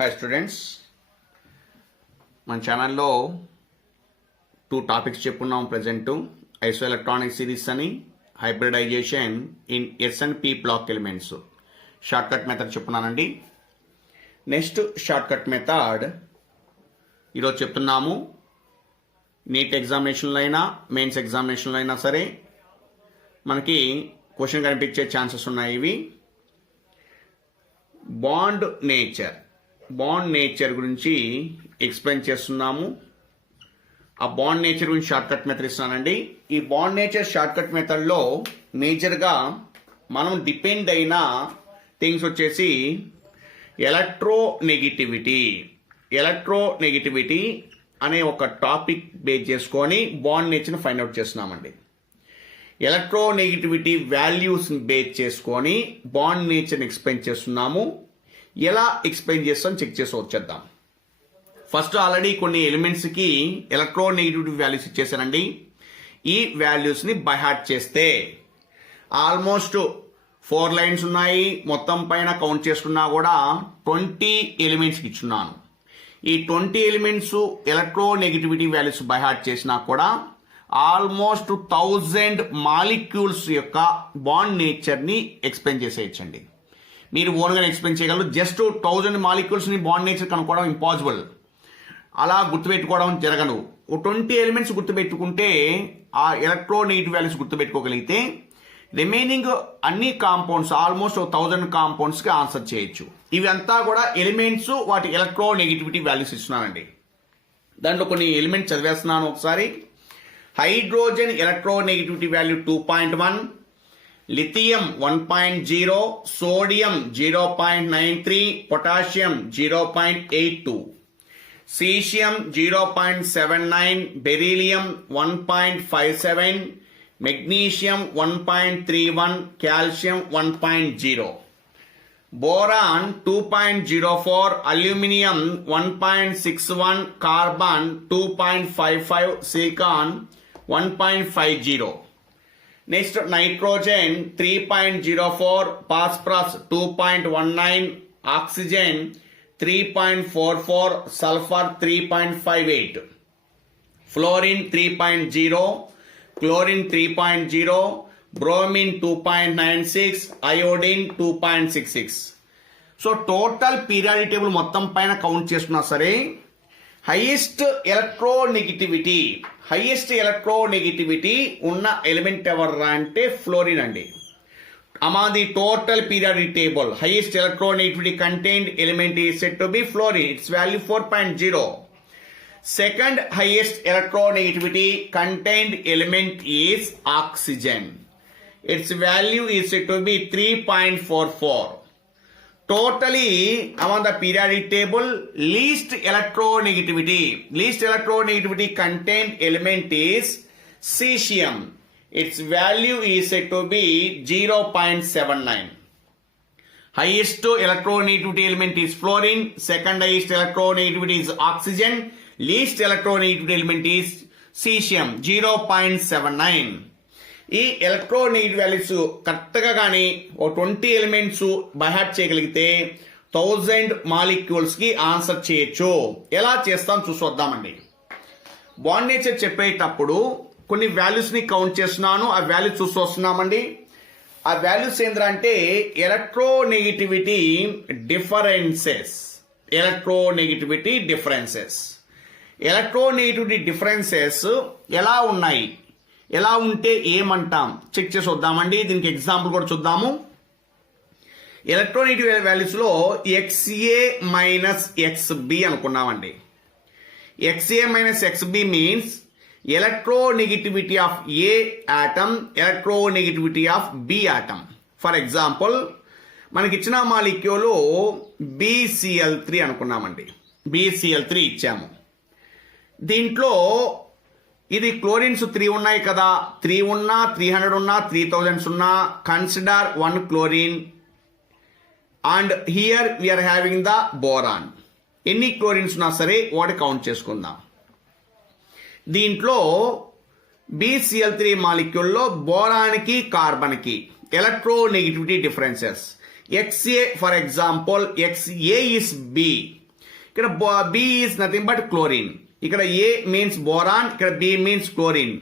Hi students, మన ఛానల్లో 2 topics చెప్పున్నాం. ప్రజెంట్ ఐసో ఎలక్ట్రానిక్ సిరీస్ అని, hybridization in SNP block elements short cut method చెప్పున్నానండి. నెక్స్ట్ షార్ట్ కట్ మెథడ్ ఈరోజు చెప్తున్నాము. నీట్ ఎగ్జామినేషన్లో అయినా మెయిన్స్ ఎగ్జామినేషన్లో అయినా సరే మనకి క్వశ్చన్ కనిపించే ఛాన్సెస్ ఉన్నాయి. ఇవి బాండ్ నేచర్ గురించి ఎక్స్ప్లెయిన్ చేస్తున్నాము. ఆ బాండ్ నేచర్ గురించి షార్ట్ కట్ మెథడ్ ఇస్తున్నానండి. ఈ బాండ్ నేచర్ షార్ట్ కట్ మెథడ్లో మేజర్గా మనం డిపెండ్ అయిన థింగ్స్ వచ్చేసి ఎలక్ట్రోనెగటివిటీ అనే ఒక టాపిక్ బేస్ చేసుకొని బాండ్ నేచర్ని ఫైండ్ అవుట్ చేస్తున్నామండి. ఎలక్ట్రోనెగటివిటీ వాల్యూస్ని బేస్ చేసుకొని బాండ్ నేచర్ని ఎక్స్ప్లెయిన్ చేస్తున్నాము. ఎలా ఎక్స్ప్లెయిన్ చేస్తాం చెక్ చేసి వచ్చేద్దాం. ఫస్ట్ ఆల్రెడీ కొన్ని ఎలిమెంట్స్కి ఎలక్ట్రోనెగటివిటీ వాల్యూస్ ఇచ్చేసానండి. ఈ వాల్యూస్ని బై హార్ట్ చేస్తే ఆల్మోస్ట్ 4 లైన్స్ ఉన్నాయి. మొత్తం పైన కౌంట్ చేసుకున్నా కూడా 20 ఎలిమెంట్స్కి ఇచ్చున్నాను. ఈ 20 elements electronegativity values by heart చేసినా కూడా ఆల్మోస్ట్ 1000 మాలిక్యూల్స్ యొక్క బాండ్ నేచర్ని ఎక్స్ప్లెయిన్ చేసేయచ్చండి. మీరు ఓన్గా ఎక్స్ప్లెయిన్ చేయగలరు. జస్ట్ 1000 మాలిక్యూల్స్ని బాండ్ నేచర్ కనుక్కోవడం ఇంపాసిబుల్. అలా గుర్తుపెట్టుకోవడం జరగదు. 20 ఎలిమెంట్స్ గుర్తుపెట్టుకుంటే ఆ ఎలక్ట్రోనెగటివ్ వాల్యూస్ గుర్తుపెట్టుకోగలిగితే రిమైనింగ్ అన్ని కాంపౌండ్స్ ఆల్మోస్ట్ 1000 కాంపౌండ్స్కి ఆన్సర్ చేయొచ్చు. ఇవంతా కూడా ఎలిమెంట్స్ వాటి ఎలక్ట్రోనెగటివిటీ వాల్యూస్ ఇస్తున్నానండి. దాంట్లో కొన్ని ఎలిమెంట్స్ చదివేస్తున్నాను ఒకసారి. Hydrogen electronegativity value 2.1, lithium 1.0, sodium 0.93, potassium 0.82, caesium 0.79, beryllium 1.57, magnesium 1.31, calcium 1.0, boron 2.04, aluminium 1.61, carbon 2.55, silicon 1.50. Next nitrogen 3.04, phosphorus 2.19, oxygen 3.44, sulphur 3.58, fluorine 3.0, chlorine 3.0, bromine 2.96, iodine 2.66. So total periodic table మొత్తం పైన count చేసుకున్నా సరే highest electronegativity ఉన్న element ఎవర్రా అంటే fluorine అండి. Among the total periodic table highest electronegativity contained element is said to B fluorine. It's value 4.0. Second highest electronegativity contained element is oxygen. Its value is said to be 3.44. Totally among the periodic table, least electronegativity contained element is cesium. Its value is said to be 0.79. Highest electronegativity element is fluorine. Second highest electronegativity is oxygen. Least electronegativity element is cesium, 0.79. ఈ electronegative values కరెక్ట్గా కానీ ఓ 20 elements by heart చేయగలిగితే 1000 మాలిక్యూల్స్కి answer చేయొచ్చు. ఎలా చేస్తాం చూసొద్దామండి. Bond nature చెప్పేటప్పుడు కొన్ని వాల్యూస్ని కౌంట్ చేస్తున్నాను. ఆ వాల్యూస్ చూసొస్తున్నామండి. ఆ వాల్యూస్ ఏంటంటే ఎలక్ట్రోనెగటివిటీ డిఫరెన్సెస్ ఎలా ఉన్నాయి, ఎలా ఉంటే ఏమంటాం చెక్ చేసి వద్దామండి. దీనికి ఎగ్జాంపుల్ కూడా చూద్దాము. ఎలక్ట్రోనెగటివ్ వాల్యూస్లో XA మైనస్ XB అనుకున్నామండి. XA minus XB means electronegativity of A atom, electronegativity of B atom. For example మనకి ఇచ్చిన మాలిక్యూల్ BCl3 అనుకున్నామండి. BCl3 ఇచ్చాము. దీంట్లో ఇది క్లోరిన్స్ 3 ఉన్నాయి కదా. 3 ఉన్నా, 300 ఉన్నా, 3000 ఉన్నా, consider 1 chlorine and here we're having the boron. ఎన్ని క్లోరిన్స్ ఉన్నా సరే వాటి కౌంట్ చేసుకుందాం. దీంట్లో BCl3 మాలిక్యూల్లో బోరాన్కి కార్బన్కి electronegativity differences. XA, for example, XA is B. ఇక్కడ B is nothing but chlorine. ఇక్కడ ఏ మీన్స్ బోరాన్, ఇక్కడ B means chlorine.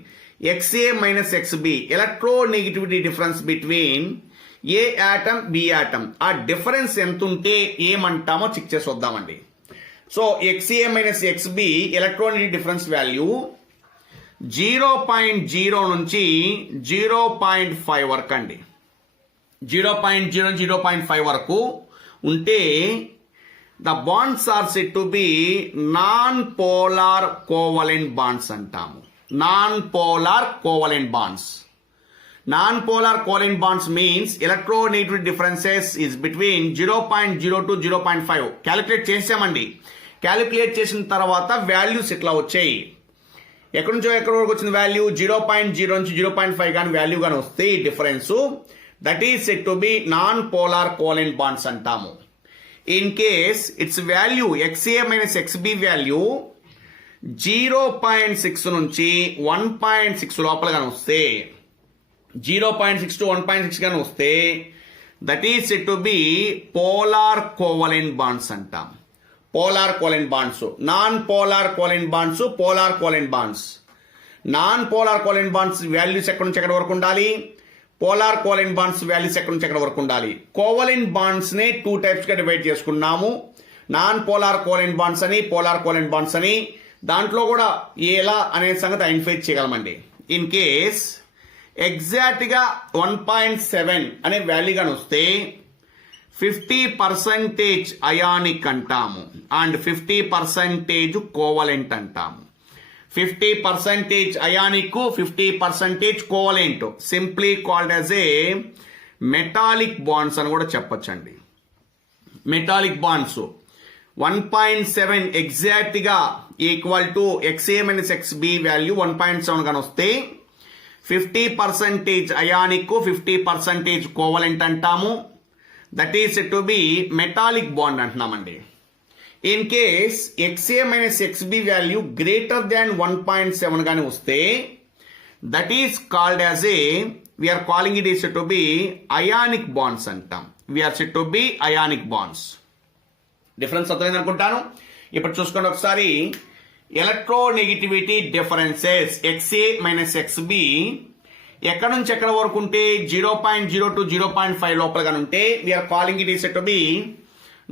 XA minus XB electronegativity difference between A atom B atom. ఆ difference ఎంత ఉంటే ఏమంటామో చెక్ చేసి వద్దామండి. So XA minus XB electronegativity difference value 0.0 నుంచి 0.5 వరకు అండి. 0.0 0.5 వరకు ఉంటే the bonds are said to be non polar covalent bonds అంటాము. Non polar covalent bonds. Non-polar covalent bonds means electronegativity differences is between 0.0 to 0.5. Calculate చేసామండి. Calculate చేసిన తర్వాత values ఇట్లా వచ్చాయి. ఎక్కడి నుంచో ఎక్కడి వరకు వచ్చిన వాల్యూ 0.0 నుంచి 0.5 కానీ వాల్యూ కానీ వస్తే ఈ difference that is said to be non polar covalent bonds అంటాము. In case it's value XA minus XB value 0.6 నుంచి 1.6 లోపల కానీ వస్తే 0.6 to 1.6 గాని వస్తే that is said to be polar covalent bonds అంటాం. Polar covalent bonds. Non polar covalent bonds, polar covalent bonds. Non polar covalent bonds values ఎక్కడి నుంచి ఎక్కడి వరకు ఉండాలి, పోలార్ కోవలెంట్ బాండ్స్ వాల్యూస్ ఎక్కడి నుంచి ఎక్కడి వరకు ఉండాలి. కోవలెంట్ బాండ్స్ నే 2 టైప్స్ గా డివైడ్ చేసుకున్నాము. నాన్ పోలార్ కోవలెంట్ బాండ్స్ అని, పోలార్ కోవలెంట్ బాండ్స్ అని. దాంట్లో కూడా ఎలా అనే సంగతి ఐడెంటిఫై చేయగలమండి. ఇన్ కేస్ ఎగ్జాక్ట్ గా 1.7 అనే వాల్యూ గాని వస్తే 50% అయానిక్ అంటాము అండ్ 50% కోవలెంట్ అంటాము. 50% ionic, 50% covalent, simply called as a metallic bonds అని కూడా చెప్పొచ్చండి. మెటాలిక్ బాండ్స్ 1.7 ఎగ్జాక్ట్ గా equal to XA minus XB value 1.7 గాని వస్తే 50% అయానిక్, 50% కోవలెంట్ అంటాము. That is to be metallic bond అంటున్నామండి. In case XA minus XB value greater than 1.7 గాని వస్తే that is called as a we're calling it is to be ionic bonds అంటాం. We're said to be ionic bonds. Difference అర్థమైంది అనుకుంటాను. ఇప్పుడు చూసుకోండి ఒకసారి. Electronegativity differences XA minus XB ఎక్కడ నుంచి ఎక్కడ వరకు ఉంటే 0.0 టు 0.5 లోపల ఉంటే we're calling it is to be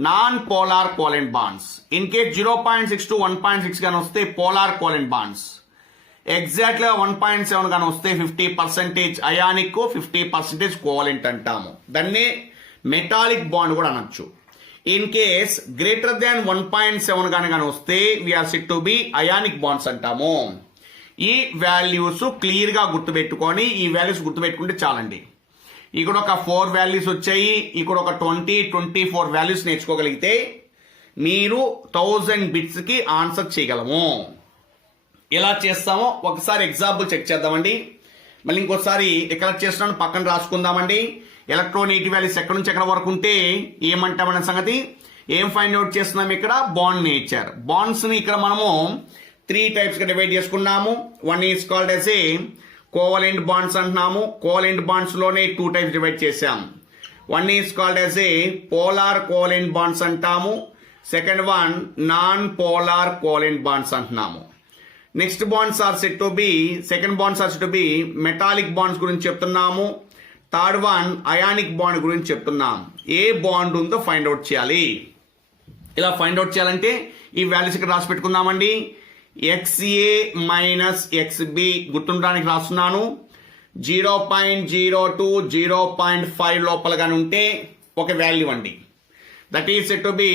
non polar covalent bonds. In case 0.6 to 1.6 గాని వస్తే పోలార్ కోవలెంట్ బాండ్స్. ఎగ్జాక్ట్ గా 1.7 గాని వస్తే 50% అయానిక్, 50% కోవలెంట్ అంటాము. దాన్నే మెటాలిక్ బాండ్ కూడా అనొచ్చు. ఇన్ కేస్ గ్రేటర్ దాన్ 1.7 గాని వస్తే we're said to be ionic bonds అంటాము. ఈ వాల్యూస్ క్లియర్ గా గుర్తుపెట్టుకొని ఈ వాల్యూస్ గుర్తుపెట్టుకుంటే చాలండి. ఇక్కడ ఒక 4 వాల్యూస్ వచ్చాయి, ఇక్కడ ఒక 24 వాల్యూస్ నేర్చుకోగలిగితే మీరు 1000 బిట్స్ కి ఆన్సర్ చేయగలము. ఎలా చేస్తామో ఒకసారి ఎగ్జాంపుల్ చెక్ చేద్దామండి. మళ్ళీ ఇంకోసారి ఎక్కడ చేస్తున్నాను పక్కన రాసుకుందామండి. ఎలక్ట్రోనెగటివ్ వాల్యూస్ ఎక్కడి నుంచి ఎక్కడ వరకు ఉంటే ఏమంటామనే సంగతి ఏం ఫైండ్ అవుట్ చేస్తున్నాం. ఇక్కడ బాండ్ నేచర్. బాండ్స్ ని ఇక్కడ మనము 3 టైప్స్ గా డివైడ్ చేసుకున్నాము. One is called as a covalent bonds అంటున్నాము. కోవలెంట్ బాండ్స్ లోనే 2 టైప్స్ డివైడ్ చేసాం. One is called as a polar covalent bonds అంటాము. Second one non polar covalent bonds అంటున్నాము. Next bonds are said to be, second bonds are said to be metallic bonds గురించి చెప్తున్నాము. Third one ionic bond గురించి చెప్తున్నాం. ఏ bond ఉందో find out చేయాలి. ఇలా ఫైండ్ అవుట్ చేయాలంటే ఈ వాల్యూస్ ఇక్కడ రాసి పెట్టుకుందామండి. XA మైనస్ XB గుర్తుండడానికి రాస్తున్నాను. 0.0 టు 0.5 లోపల గాని ఉంటే ఒక వాల్యూ అండి. That is said to be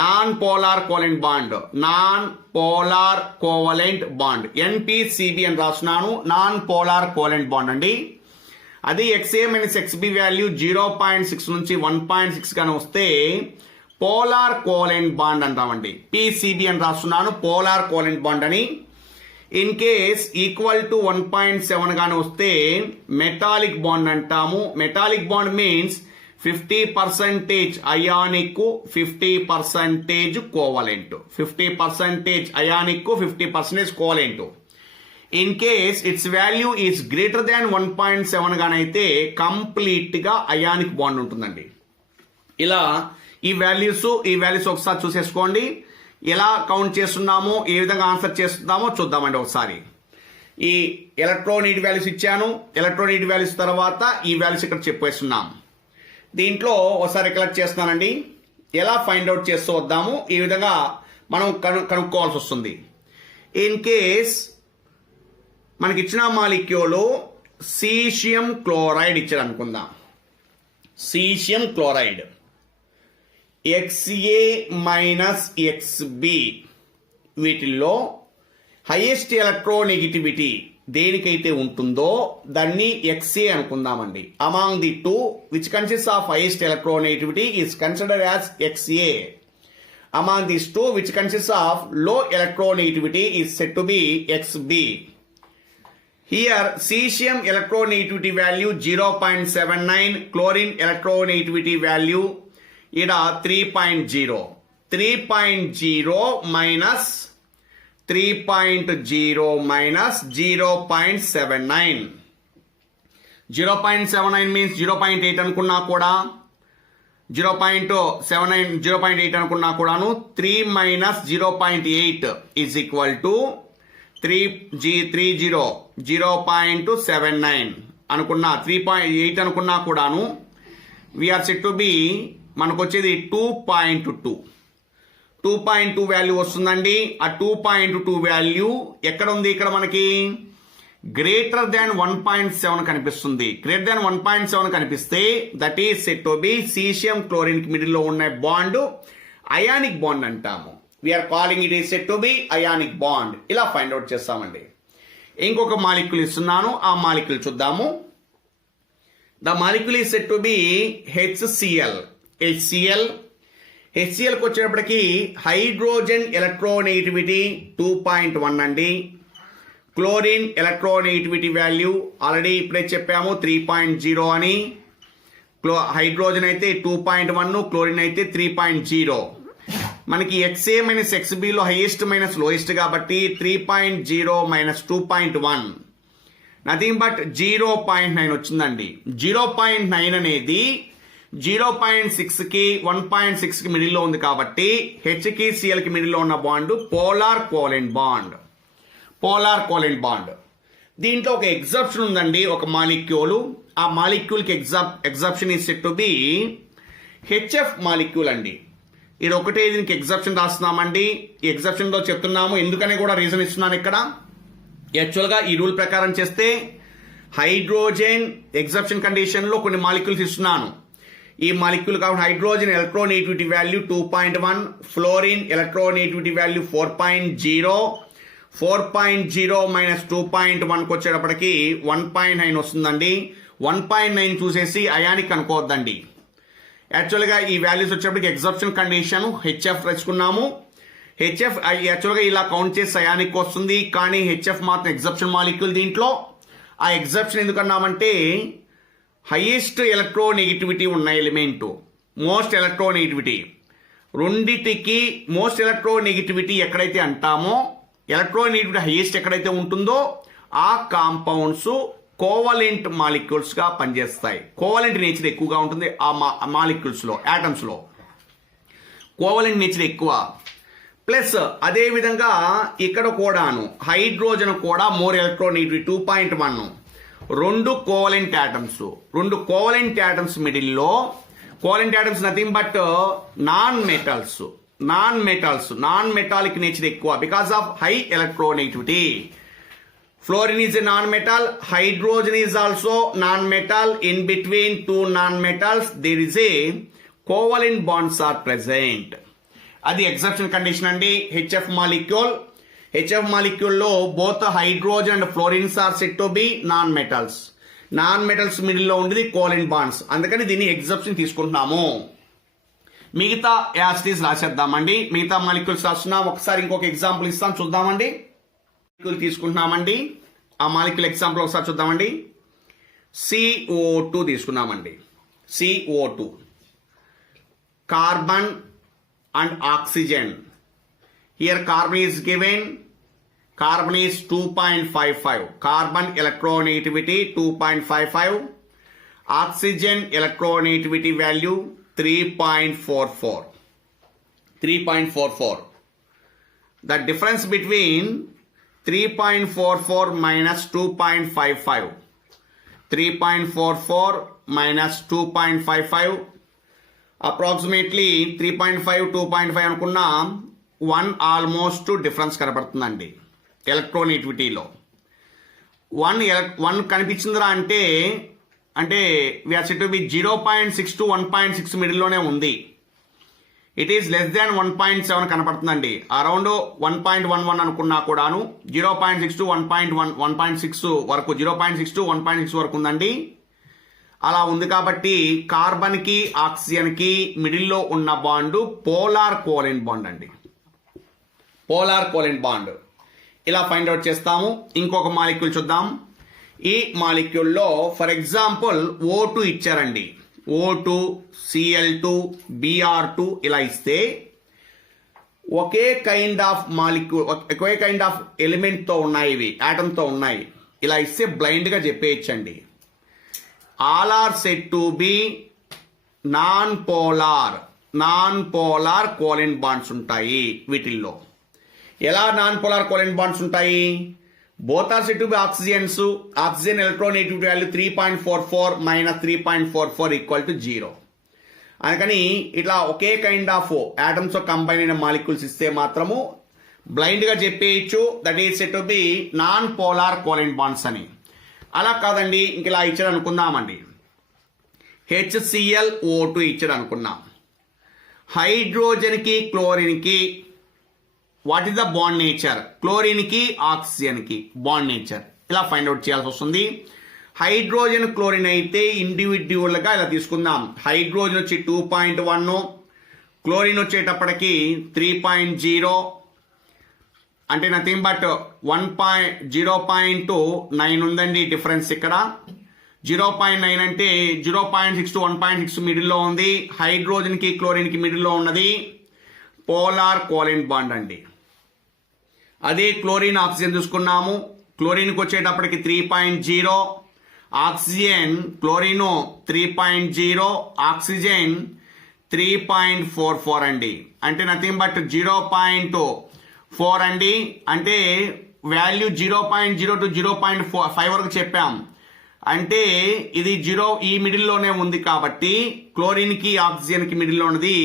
non polar covalent bond. Non polar covalent bond NPCB అని రాస్తున్నాను. నాన్ పోలార్ కోవలెంట్ బాండ్ అండి. అది XA మైనస్ XB వాల్యూ 0.6 నుంచి 1.6 గాని వస్తే పోలార్ కోవలెంట్ బాండ్ అంటామండి. PCB అని రాస్తున్నాను, పోలార్ కోవలెంట్ బాండ్ అని. ఇన్ కేస్ ఈక్వల్ టు 1.7 గాని వస్తే మెటాలిక్ బాండ్ అంటాము. Metallic bond means 50% ionic, 50% covalent. 50% ionic, 50% covalent. In case it's value is greater than 1.7 గానైతే కంప్లీట్ గా అయానిక్ బాండ్ ఉంటుందండి. ఇలా ఈ వాల్యూస్ ఒకసారి చూసేసుకోండి. ఎలా కౌంట్ చేస్తున్నామో, ఏ విధంగా ఆన్సర్ చేస్తున్నామో చూద్దామండి ఒకసారి. ఈ ఎలక్ట్రోనీట్ వాల్యూస్ ఇచ్చాను. ఎలక్ట్రోనీట్ వాల్యూస్ తర్వాత ఈ వాల్యూస్ ఇక్కడ చెప్పేస్తున్నాం. దీంట్లో ఒకసారి కలెక్ట్ చేస్తున్నానండి. ఎలా ఫైండ్ అవుట్ చేస్తూ వద్దాము. ఈ విధంగా మనం కనుక్కోవాల్సి వస్తుంది. ఇన్ కేస్ మనకి ఇచ్చిన మాలిక్యూల్ సీషియం క్లోరైడ్ ఇచ్చారు అనుకుందాం. Caesium chloride XA minus XB వీటిల్లో హైయెస్ట్ ఎలక్ట్రోనెగటివిటీ దేనికైతే ఉంటుందో దాన్ని XA అనుకుందామండి. Among the two which consist of highest electronegativity is considered as XA. Among these two which consists of low electronegativity is said to be XB. Here cesium electronegativity value 0.79, chlorine electronegativity value ida 3.0. 3.0 minus 3.0 minus 0.79. 0.79 means 0.8 అనుకున్నా కూడా 0.79 0.8 అనుకున్నా కూడాను 3 minus 0.8 is equal to 0.79 అనుకున్నా 3.8 అనుకున్నా కూడాను we are set to B మనకు వచ్చేది 2.2 value వస్తుందండి. ఆ 2.2 వాల్యూ ఎక్కడ ఉంది? ఇక్కడ మనకి గ్రేటర్ దాన్ 1.7 కనిపిస్తుంది. గ్రేటర్ దాన్ 1.7 కనిపిస్తే that is set to be caesium chlorine middle లో ఉన్న బాండ్ అయానిక్ బాండ్ అంటాము. We're calling it is set to be ionic bond. ఇలా ఫైండ్ అవుట్ చేస్తామండి. ఇంకొక మాలిక్యూల్ ఇస్తున్నాను. ఆ మాలిక్యూల్ చూద్దాము. The molecule is set to be HCl. HClకి వచ్చేటప్పటికి హైడ్రోజన్ ఎలక్ట్రోనెగటివిటీ 2.1 అండి. క్లోరిన్ ఎలక్ట్రోనెగటివిటీ వాల్యూ ఆల్రెడీ ఇప్పుడే చెప్పాము 3.0 అని. హైడ్రోజన్ అయితే 2.1, క్లోరిన్ అయితే 3.0. మనకి XA మైనస్ XBలో హైయెస్ట్ మైనస్ లోయెస్ట్ కాబట్టి 3.0 మైనస్ 2.1 నథింగ్ బట్ 0.9 వచ్చిందండి. 0.9 అనేది 0.6కి 1.6కి మిడిల్లో ఉంది కాబట్టి హెచ్కి సిఎల్కి మిడిల్లో ఉన్న బాండ్ పోలార్ కోవలెంట్ బాండ్. దీంట్లో ఒక ఎగ్జాప్షన్ ఉందండి. ఒక మాలిక్యూల్, ఆ మాలిక్యూల్కి exception is set to be HF molecule అండి. ఇది ఒకటే దీనికి ఎగ్జాప్షన్ రాస్తున్నామండి. ఈ ఎగ్జాప్షన్ లో చెప్తున్నాము, ఎందుకని కూడా రీజన్ ఇస్తున్నాను ఇక్కడ. యాక్చువల్గా ఈ రూల్ ప్రకారం చేస్తే హైడ్రోజన్ ఎగ్జాప్షన్ కండిషన్ లో కొన్ని మాలిక్యూల్స్ ఇస్తున్నాను. ఈ మాలిక్యూల్ కాబట్టి hydrogen electronegativity value 2.1, fluorine electronegativity value 4.0. 4.0 minus 2.1కి వచ్చేటప్పటికి 1.9 వస్తుందండి. 1.9 చూసేసి అయానిక్ అనుకోవద్దండి. యాక్చువల్గా ఈ వాల్యూస్ వచ్చేటప్పటికి ఎగ్జాప్షన్ కండిషన్ HF తెచ్చుకున్నాము. HF యాక్చువల్గా ఇలా కౌంట్ చేసి అయానిక్ వస్తుంది, కానీ HF మాత్రం ఎగ్జాప్షన్ మాలిక్యూల్. దీంట్లో ఆ ఎగ్జాప్షన్ ఎందుకన్నామంటే హైయెస్ట్ ఎలక్ట్రోనెగటివిటీ ఉన్న ఎలిమెంట్, మోస్ట్ ఎలక్ట్రోనెగటివిటీ, రెండిటికి మోస్ట్ ఎలక్ట్రోనెగటివిటీ ఎక్కడైతే అంటామో, ఎలక్ట్రోనెగటివిటీ హైయెస్ట్ ఎక్కడైతే ఉంటుందో ఆ కాంపౌండ్స్ కోవలెంట్ మాలిక్యూల్స్ గా పనిచేస్తాయి. కోవలెంట్ నేచర్ ఎక్కువగా ఉంటుంది ఆ మాలిక్యూల్స్ లో, యాటమ్స్ లో కోవలెంట్ నేచర్ ఎక్కువ. ప్లస్ అదే విధంగా ఇక్కడ కూడాను హైడ్రోజన్ కూడా మోర్ ఎలక్ట్రోనెగటివిటీ 2.1. రెండు కోవలెంట్ యాటమ్స్ మిడిల్లో, covalent atoms nothing but non metallic nature ఎక్కువ because of high electronegativity. Fluorine is a non-metal, hydrogen is also non-metal. In between two non-metals there is a covalent bonds are present. అది exception condition అండి. HF molecule లో both hydrogen and fluorines are set to be non metals middle లో ఉండేది covalent bonds. అందుకని దీన్ని exemption తీసుకుంటున్నాము. మిగతా as it is రాసేద్దామండి. మిగతా మాలిక్యూల్స్ రాస్తున్నాం. ఒకసారి ఇంకొక ఎగ్జాంపుల్ ఇస్తాం, చూద్దామండి. తీసుకుంటున్నామండి. ఆ మాలిక్యూల్ ఎగ్జాంపుల్ ఒకసారి చూద్దామండి. CO2 తీసుకున్నామండి. CO2 carbon and oxygen. Here carbon is given. Carbon is 2.55. Carbon electronegativity 2.55. Oxygen electronegativity value 3.44. 3.44. The difference between 3.44 minus 2.55. 3.44 minus 2.55 approximately 3.5 2.5 అనుకున్నా 1 ఆల్మోస్ట్ డిఫరెన్స్ కనబడుతుందండి ఎలక్ట్రోనెగటివిటీలో. 1 కనిపించిందిరా అంటే we are said to be 0.6 to 1.6 మిడిల్లోనే ఉంది. It is less than 1.7 కనపడుతుందండి. Around 1.11 అనుకున్నా కూడాను 0.6 to 1.6 వరకు 0.6 to 1.6 వరకు ఉందండి. అలా ఉంది కాబట్టి కార్బన్కి ఆక్సిజన్కి మిడిల్లో ఉన్న బాండ్ పోలార్ కోవలెంట్ బాండ్ అండి. పోలార్ కోవలెంట్ బాండ్ ఇలా ఫైండ్ అవుట్ చేస్తాము. ఇంకొక మాలిక్యూల్ చూద్దాం. ఈ మాలిక్యూల్లో ఫర్ ఎగ్జాంపుల్ O2 ఇచ్చారండి. O2 Cl2 Br2 ఇలా ఇస్తే ఒకే కైండ్ ఆఫ్ మాలిక్యూల్ ఒకే కైండ్ ఆఫ్ ఎలిమెంట్తో ఉన్నాయి, ఇవి యాటమ్తో ఉన్నాయి. ఇలా ఇస్తే బ్లైండ్గా చెప్పేయచ్చండి. All are set to be non polar covalent bonds ఉంటాయి వీటిల్లో. ఎలా నాన్ పోలార్ కోవలెంట్ బాండ్స్ ఉంటాయి? Both are set to be oxygens. Oxygen electronegativity value 3.44 minus 3.44 equal to 0. అందుకని ఇట్లా ఒకే కైండ్ ఆఫ్ యాటమ్స్ కంబైన్ అయిన మాలిక్యూల్స్ ఇస్తే మాత్రము బ్లైండ్ గా చెప్పేయచ్చు that is set to be non polar covalent bonds అని. అలా కాదండి, ఇంక ఇలా ఇచ్చాడు అనుకుందామండి. HClO2 ఇచ్చాడు అనుకున్నాం. హైడ్రోజన్ కి క్లోరిన్ కి what is the bond nature? Chlorine కి ఆక్సిజన్ కి బాండ్ నేచర్ ఇలా ఫైండ్ అవుట్ చేయాల్సి వస్తుంది. హైడ్రోజన్ క్లోరిన్ అయితే ఇండివిడ్యువల్ గా ఇలా తీసుకుందాం. హైడ్రోజన్ వచ్చి 2.1, క్లోరిన్ వచ్చేటప్పటికి 3.0 అంటే నథింగ్ బట్ 0.9 ఉందండి డిఫరెన్స్ ఇక్కడ. 0.9 అంటే 0.6 టు 1.6 మిడిల్లో ఉంది. హైడ్రోజన్ కి క్లోరిన్ కి మిడిల్లో ఉన్నది పోలార్ కోవలెంట్ బాండ్ అండి. అదే క్లోరిన్ ఆక్సిజన్ చూసుకున్నాము. క్లోరిన్కి వచ్చేటప్పటికి 3.0, ఆక్సిజన్ క్లోరిన్ 3.0, ఆక్సిజన్ 3.44 అండి. అంటే నథింగ్ బట్ 0.4 అండి. అంటే వాల్యూ 0.0 టు 0.5 వరకు చెప్పాం. అంటే ఇది 0 ఈ మిడిల్లోనే ఉంది కాబట్టి క్లోరిన్ కి ఆక్సిజన్ కి మిడిల్లో ఉన్నది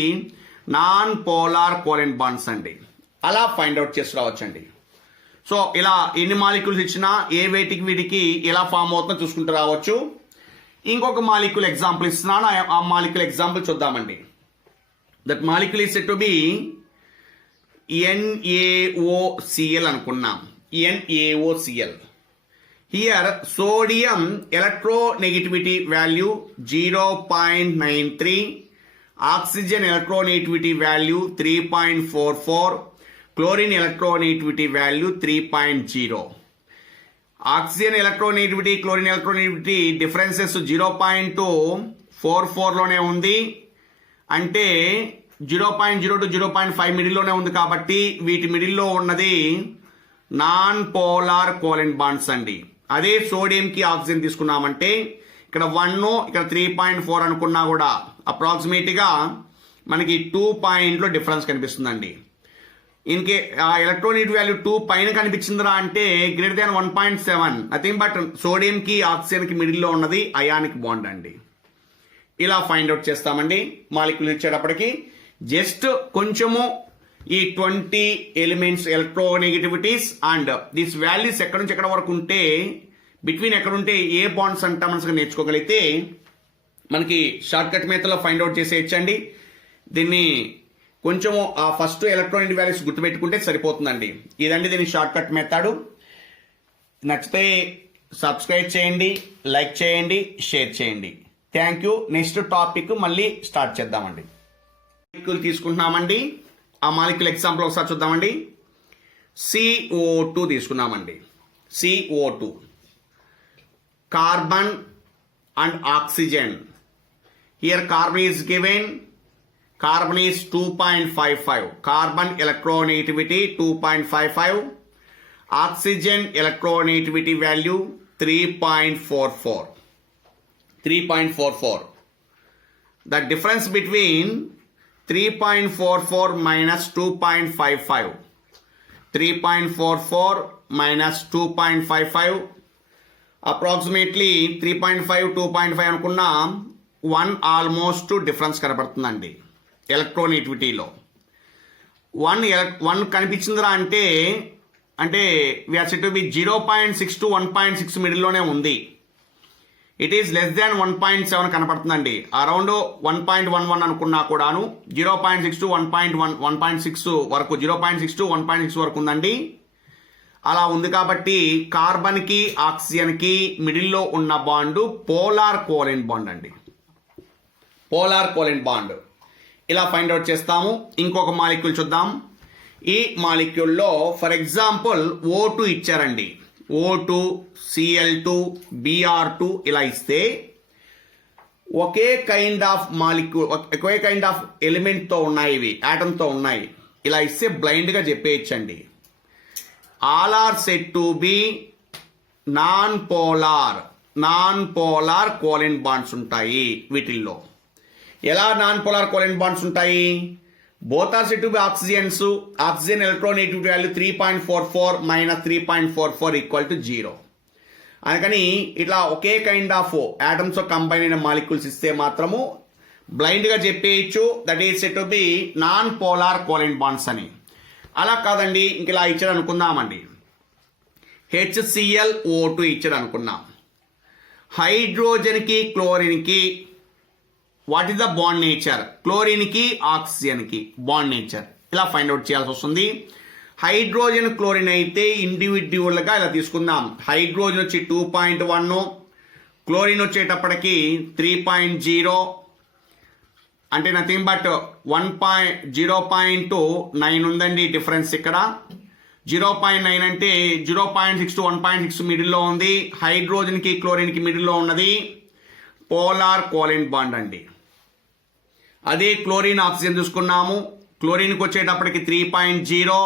నాన్ పోలార్ కోవలెంట్ బాండ్స్ అండి. అలా ఫైండ్ అవుట్ చేసి రావచ్చండి. సో ఇలా ఎన్ని మాలిక్యూల్స్ ఇచ్చినా ఏ వేటికి వీటికి ఎలా ఫామ్ అవుతుందో చూసుకుంటూ రావచ్చు. ఇంకొక మాలిక్యూల్ ఎగ్జాంపుల్ ఇస్తున్నాను. ఆ మాలిక్యూల్ ఎగ్జాంపుల్ చూద్దామండి. That molecule is set to be NaOCl అనుకున్నాం. NaOCl. Here sodium electronegativity value 0.93, oxygen electronegativity value 3.44, chlorine electronegativity value 3.0. Oxygen electronegativity chlorine electronegativity differences 0.244లోనే ఉంది. అంటే 0.0 టు 0.5 మిడిల్లోనే ఉంది కాబట్టి వీటి మిడిల్లో ఉన్నది నాన్ పోలార్ కోవలెంట్ బాండ్స్ అండి. అదే సోడియంకి ఆక్సిజన్ తీసుకున్నామంటే ఇక్కడ 1 ఇక్కడ 3.4 అనుకున్నా కూడా అప్రాక్సిమేట్ గా మనకి 2 పాయింట్లో డిఫరెన్స్ కనిపిస్తుందండి. ఇన్కే ఆ ఎలక్ట్రోనెగటివిటీ వాల్యూ 2 పైన కనిపించిందిరా అంటే greater than 1.7 nothing but sodium కి ఆక్సిజన్ కి మిడిల్లో ఉన్నది అయానిక్ బాండ్ అండి. ఇలా ఫైండ్ అవుట్ చేస్తామండి. మాలిక్యూల్ ఇచ్చేటప్పటికి జస్ట్ కొంచెము ఈ 20 ఎలిమెంట్స్ ఎలక్ట్రోనెగటివిటీస్ అండ్ దిస్ వాల్యూస్ ఎక్కడి నుంచి ఎక్కడ వరకు ఉంటే బిట్వీన్ ఎక్కడుంటే ఏ బాండ్స్ అంటా మనసుగా నేర్చుకోగలిగితే మనకి షార్ట్ కట్ మెథడ్లో ఫైండ్ అవుట్ చేసేయచ్చండి. దీన్ని కొంచెము ఆ ఫస్ట్ ఎలక్ట్రానిక్ వాల్యూస్ గుర్తుపెట్టుకుంటే సరిపోతుందండి. ఇదండి దీని షార్ట్ కట్ మెథడ్. నచ్చితే సబ్స్క్రైబ్ చేయండి, లైక్ చేయండి, షేర్ చేయండి. Thank you. నెక్స్ట్ టాపిక్ మళ్ళీ స్టార్ట్ చేద్దామండి. మాలిక్యూల్ తీసుకుంటున్నామండి. ఆ మాలిక్యూల్ ఎగ్జాంపుల్ ఒకసారి చూద్దామండి. CO2 తీసుకున్నామండి. CO2 carbon and oxygen. Here carbon is given. Carbon is 2.55. Carbon electronegativity 2.55. Oxygen electronegativity value 3.44. 3.44. the difference between 3.44 minus 2.55. 3.44 minus 2.55 approximately 3.5 2.5 అనుకున్నా 1 almost difference కనబడుతుందండి ఎలక్ట్రోనెగటివిటీలో. 1 కనిపించిందిరా అంటే we are said to be 0.6 to 1.6 మిడిల్లోనే ఉంది. It is less than 1.7 కనపడుతుందండి. Around 1.11 అనుకున్నా కూడాను 0.6 to 1.6 వరకు 0.6 to 1.6 వరకు ఉందండి. అలా ఉంది కాబట్టి కార్బన్కి ఆక్సిజన్కి మిడిల్లో ఉన్న బాండ్ పోలార్ కోవలెంట్ బాండ్ అండి. పోలార్ కోవలెంట్ బాండ్ ఇలా ఫైండ్ అవుట్ చేస్తాము. ఇంకొక మాలిక్యూల్ చూద్దాం. ఈ మాలిక్యూల్లో ఫర్ ఎగ్జాంపుల్ O2 ఇచ్చారండి. O2, Cl2, Br2 ఇలా ఇస్తే ఒకే కైండ్ ఆఫ్ మాలిక్యూల్ ఒకే కైండ్ ఆఫ్ ఎలిమెంట్తో ఉన్నాయి, ఇవి యాటమ్తో ఉన్నాయి. ఇలా ఇస్తే బ్లైండ్గా చెప్పేయచ్చండి. All are set to be non polar covalent bonds ఉంటాయి వీటిల్లో. ఎలా నాన్ పోలార్ కోవలెంట్ బాండ్స్ ఉంటాయి? both are said to be oxygens. Oxygen electronegativity value 3.44 minus 3.44 equal to 0. అందుకని ఇట్లా ఒకే కైండ్ ఆఫ్ యాటమ్స్ కంబైన్ అయిన మాలిక్యూల్స్ ఇస్తే మాత్రము బ్లైండ్గా చెప్పేయచ్చు that is set to be non polar covalent bonds అని. అలా కాదండి, ఇంక ఇలా ఇచ్చాడు అనుకుందామండి. HClO2 ఇచ్చాడు అనుకున్నాం. హైడ్రోజన్కి క్లోరిన్కి what is the bond nature? క్లోరిన్కి ఆక్సిజన్కి బాండ్ నేచర్ ఇలా ఫైండ్ అవుట్ చేయాల్సి వస్తుంది. హైడ్రోజన్ క్లోరిన్ అయితే ఇండివిడ్యువల్గా ఇలా తీసుకుందాం. హైడ్రోజన్ వచ్చి 2.1, క్లోరిన్ వచ్చేటప్పటికి 3.0 అంటే నథింగ్ బట్ 0.9 ఉందండి డిఫరెన్స్ ఇక్కడ. 0.9 అంటే 0.6 to 1.6 మిడిల్లో ఉంది. హైడ్రోజన్కి క్లోరిన్కి మిడిల్లో ఉన్నది పోలార్ కోవలెంట్ బాండ్ అండి. అదే క్లోరిన్ ఆక్సిజన్ చూసుకున్నాము. క్లోరిన్కి వచ్చేటప్పటికి 3.0,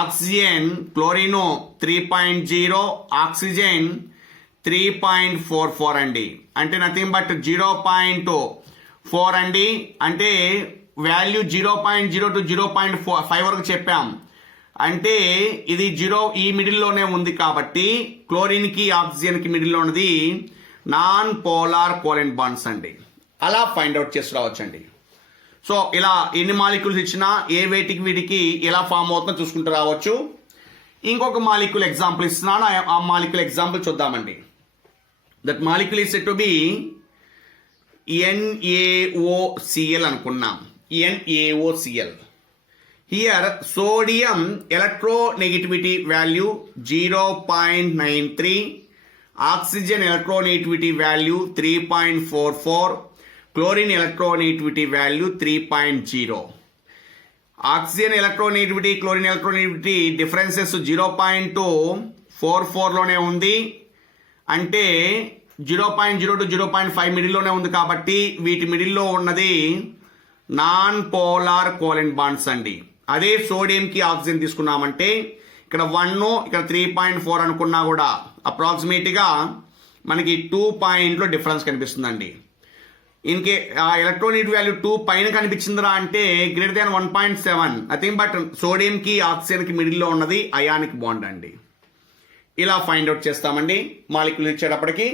ఆక్సిజన్ క్లోరిన్ 3.0, ఆక్సిజన్ 3.44 అండి. అంటే నథింగ్ బట్ 0.4 అండి. అంటే వాల్యూ 0.0 టు 0.5 వరకు చెప్పాం. అంటే ఇది 0 ఈ మిడిల్లోనే ఉంది కాబట్టి క్లోరిన్కి ఆక్సిజన్కి మిడిల్లో ఉన్నది నాన్ పోలార్ కోవలెంట్ బాండ్స్ అండి. అలా ఫైండ్ అవుట్ చేసి రావచ్చండి. సో ఇలా ఎన్ని మాలిక్యూల్స్ ఇచ్చినా ఏ వేటికి వీటికి ఎలా ఫామ్ అవుతుందో చూసుకుంటూ రావచ్చు. ఇంకొక మాలిక్యూల్ ఎగ్జాంపుల్ ఇస్తున్నాను. ఆ మాలిక్యూల్ ఎగ్జాంపుల్ చూద్దామండి. That molecule is set to be NaOCl అనుకున్నాం. NaOCl. Here sodium electronegativity value 0.93, oxygen electronegativity value 3.44, chlorine electronegativity value 3.0. Oxygen electronegativity chlorine electronegativity differences 0.44లోనే ఉంది. అంటే 0.0 టు 0.5 మిడిల్లోనే ఉంది కాబట్టి వీటి మిడిల్లో ఉన్నది నాన్ పోలార్ కోవలెంట్ బాండ్స్ అండి. అదే సోడియంకి ఆక్సిజన్ తీసుకున్నామంటే ఇక్కడ 1 ఇక్కడ 3.4 అనుకున్నా కూడా అప్రాక్సిమేట్గా మనకి 2 పాయింట్లో డిఫరెన్స్ కనిపిస్తుందండి. ఇన్కే ఆ ఎలక్ట్రోనెగటివిటీ వాల్యూ 2 పైన కనిపించిందిరా అంటే గ్రేటర్ దాన్ 1.7. నథింగ్ బట్ సోడియంకి ఆక్సిజన్కి మిడిల్లో ఉన్నది అయానిక్ బాండ్ అండి. ఇలా ఫైండ్ అవుట్ చేస్తామండి. మాలిక్యూల్ ఇచ్చేటప్పటికి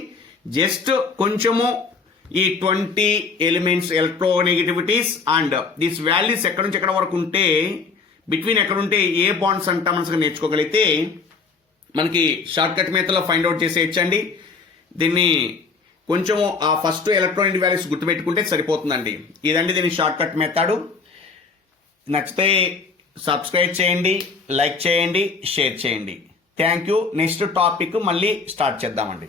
జస్ట్ కొంచెము ఈ 20 ఎలిమెంట్స్ ఎలక్ట్రోనెగటివిటీస్ అండ్ దిస్ వాల్యూస్ ఎక్కడి నుంచి ఎక్కడ వరకు ఉంటే బిట్వీన్ ఎక్కడుంటే ఏ బాండ్స్ అంటా మనసుగా నేర్చుకోగలిగితే మనకి షార్ట్ కట్ మెథడ్లో ఫైండ్ అవుట్ చేసేయచ్చండి. దీన్ని కొంచెము ఆ ఫస్ట్ ఎలక్ట్రానిక్ వాల్యూస్ గుర్తుపెట్టుకుంటే సరిపోతుందండి. ఇదండి దీని షార్ట్ కట్ మెథడ్. నచ్చితే సబ్స్క్రైబ్ చేయండి, లైక్ చేయండి, షేర్ చేయండి. Thank you. నెక్స్ట్ టాపిక్ మళ్ళీ స్టార్ట్ చేద్దామండి.